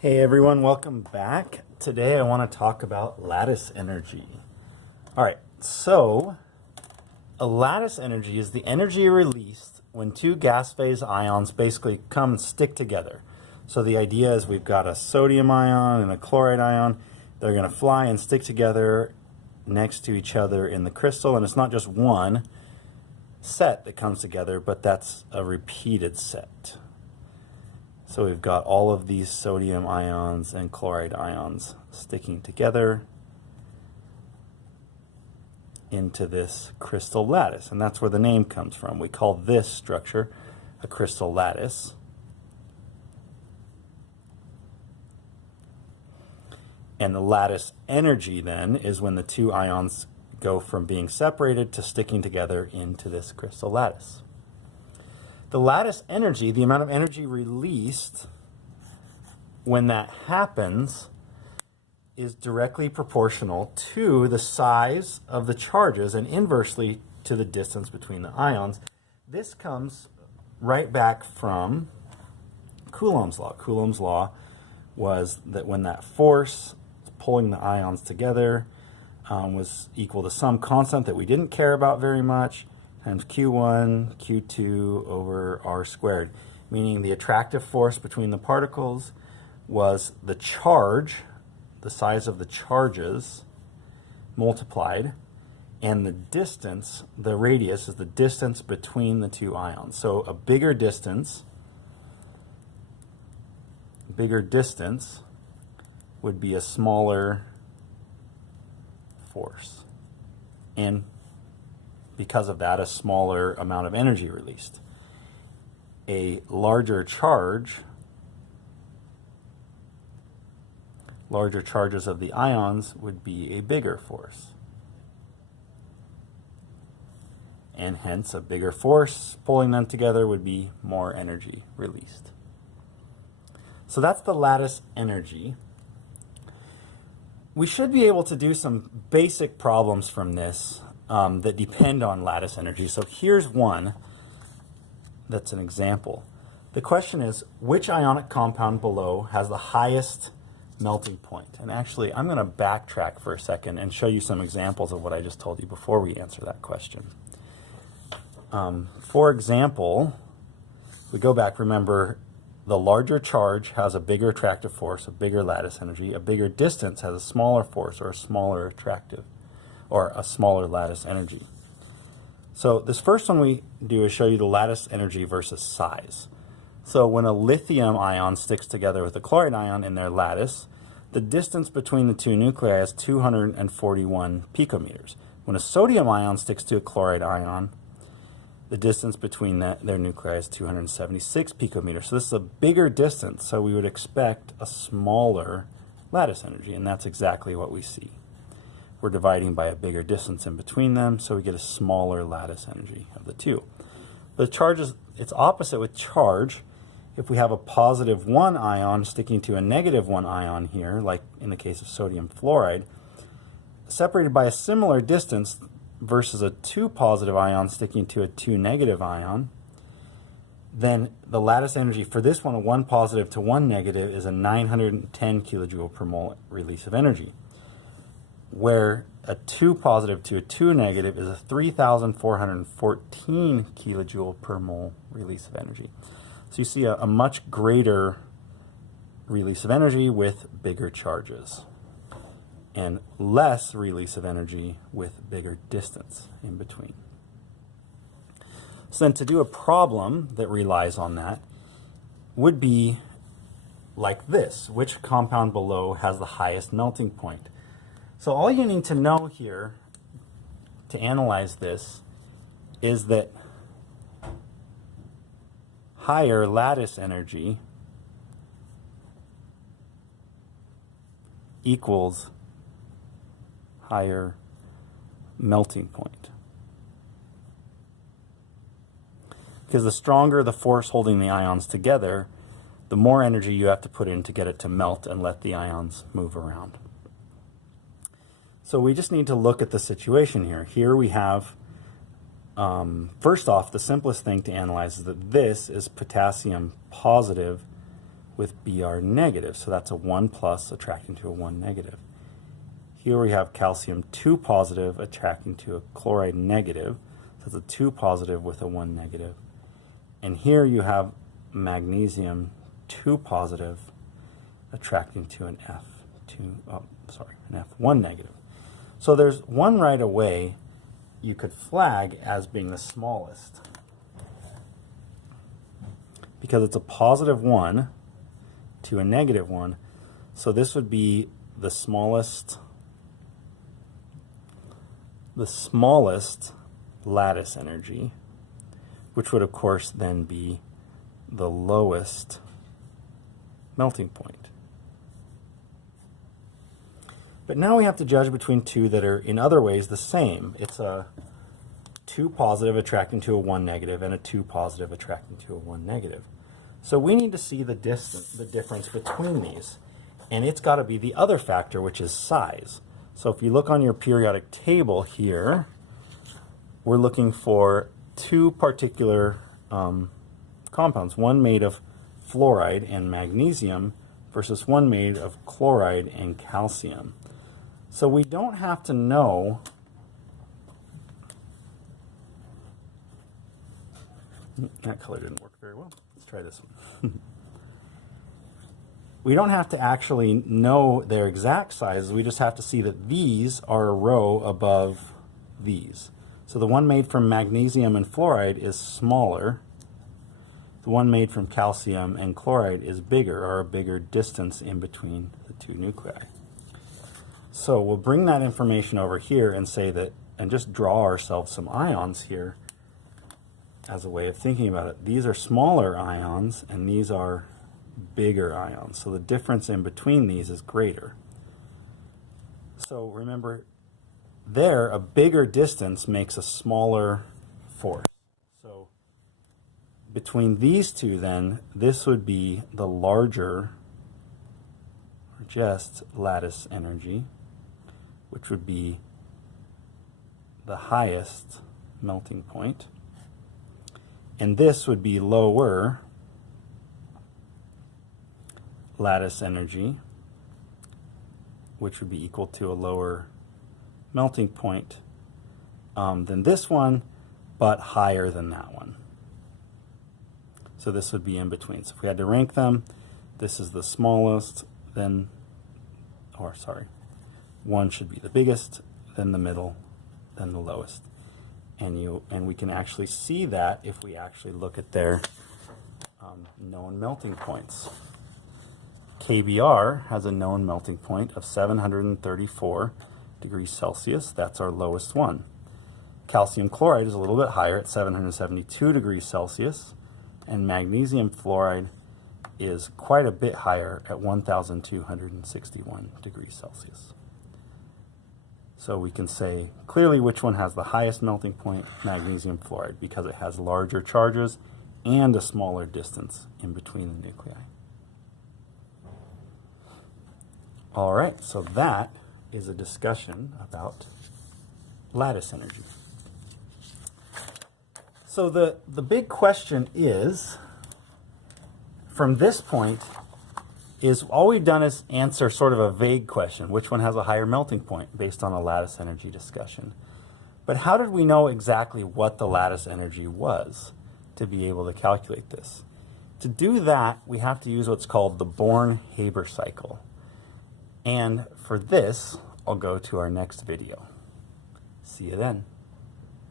Hey everyone, welcome back. Today I want to talk about lattice energy. All right, so a lattice energy is the energy released when two gas phase ions basically come and stick together. So the idea is we've got a sodium ion and a chloride ion. They're going to fly and stick together next to each other in the crystal, and it's not just one set that comes together, but that's a repeated set. So we've got all of these sodium ions and chloride ions sticking together into this crystal lattice, and that's where the name comes from. We call this structure a crystal lattice. And the lattice energy then is when the two ions go from being separated to sticking together into this crystal lattice. The lattice energy, the amount of energy released when that happens, is directly proportional to the size of the charges and inversely to the distance between the ions. This comes right back from Coulomb's law. Coulomb's law was that when that force pulling the ions together was equal to some constant that we didn't care about very much, times Q1, Q2 over R squared, meaning the attractive force between the particles was the charge, the size of the charges, multiplied, and the distance, the radius, is the distance between the two ions. So a bigger distance would be a smaller force, and because of that, a smaller amount of energy released. A larger charge, larger charges of the ions would be a bigger force. And hence, a bigger force pulling them together would be more energy released. So that's the lattice energy. We should be able to do some basic problems from this that depend on lattice energy. So here's one that's an example. The question is, which ionic compound below has the highest melting point? And actually, I'm going to backtrack for a second and show you some examples of what I just told you before we answer that question. For example, we go back, remember, the larger charge has a bigger attractive force, a bigger lattice energy. A bigger distance has a smaller force or a smaller attractive or a smaller lattice energy. So this first one we do is show you the lattice energy versus size. So when a lithium ion sticks together with a chloride ion in their lattice, the distance between the two nuclei is 241 picometers. When a sodium ion sticks to a chloride ion, the distance between their nuclei is 276 picometers. So this is a bigger distance, so we would expect a smaller lattice energy, and that's exactly what we see. We're dividing by a bigger distance in between them, so we get a smaller lattice energy of the two. The charge is, it's opposite with charge. If we have a positive 1 ion sticking to a negative 1 ion here, like in the case of sodium fluoride, separated by a similar distance versus a 2 positive ion sticking to a 2 negative ion, then the lattice energy for this one, a 1 positive to 1 negative, is a 910 kilojoule per mole release of energy, where a 2 positive to a 2 negative is a 3,414 kilojoule per mole release of energy. So you see a much greater release of energy with bigger charges, and less release of energy with bigger distance in between. So then to do a problem that relies on that would be like this. Which compound below has the highest melting point? So all you need to know here to analyze this is that higher lattice energy equals higher melting point. Because the stronger the force holding the ions together, the more energy you have to put in to get it to melt and let the ions move around. So we just need to look at the situation here. Here we have, first off, the simplest thing to analyze is that this is potassium positive with Br negative. So that's a 1 plus attracting to a 1 negative. Here we have calcium 2 positive attracting to a chloride negative. So it's a 2 positive with a 1 negative. And here you have magnesium 2 positive attracting to an F1 negative. So there's one right away you could flag as being the smallest, because it's a positive 1 to a negative 1. So this would be the smallest lattice energy, which would of course then be the lowest melting point. But now we have to judge between two that are in other ways the same. It's a 2 positive attracting to a 1 negative and a 2 positive attracting to a 1 negative. So we need to see the difference between these. And it's got to be the other factor, which is size. So if you look on your periodic table here, we're looking for two particular compounds, one made of fluoride and magnesium versus one made of chloride and calcium. So we don't have to know that color didn't work very well. Let's try this one. We don't have to actually know their exact sizes. We just have to see that these are a row above these. So the one made from magnesium and fluoride is smaller. The one made from calcium and chloride is bigger, or a bigger distance in between the two nuclei. So we'll bring that information over here and say that, and just draw ourselves some ions here as a way of thinking about it. These are smaller ions and these are bigger ions. So the difference in between these is greater. So remember, there, a bigger distance makes a smaller force. So between these two then, this would be the larger, or just lattice energy, which would be the highest melting point. And this would be lower lattice energy, which would be equal to a lower melting point than this one, but higher than that one. So this would be in between. So if we had to rank them, this is the smallest, then, or sorry, one should be the biggest, then the middle, then the lowest. And we can actually see that if we actually look at their known melting points. KBr has a known melting point of 734 degrees Celsius. That's our lowest one. Calcium chloride is a little bit higher at 772 degrees Celsius, and magnesium fluoride is quite a bit higher at 1,261 degrees Celsius. So we can say clearly which one has the highest melting point, magnesium fluoride, because it has larger charges and a smaller distance in between the nuclei. All right, so that is a discussion about lattice energy. So the big question is, from this point, is all we've done is answer sort of a vague question, which one has a higher melting point, based on a lattice energy discussion. But how did we know exactly what the lattice energy was to be able to calculate this? To do that, we have to use what's called the Born-Haber cycle. And for this, I'll go to our next video. See you then.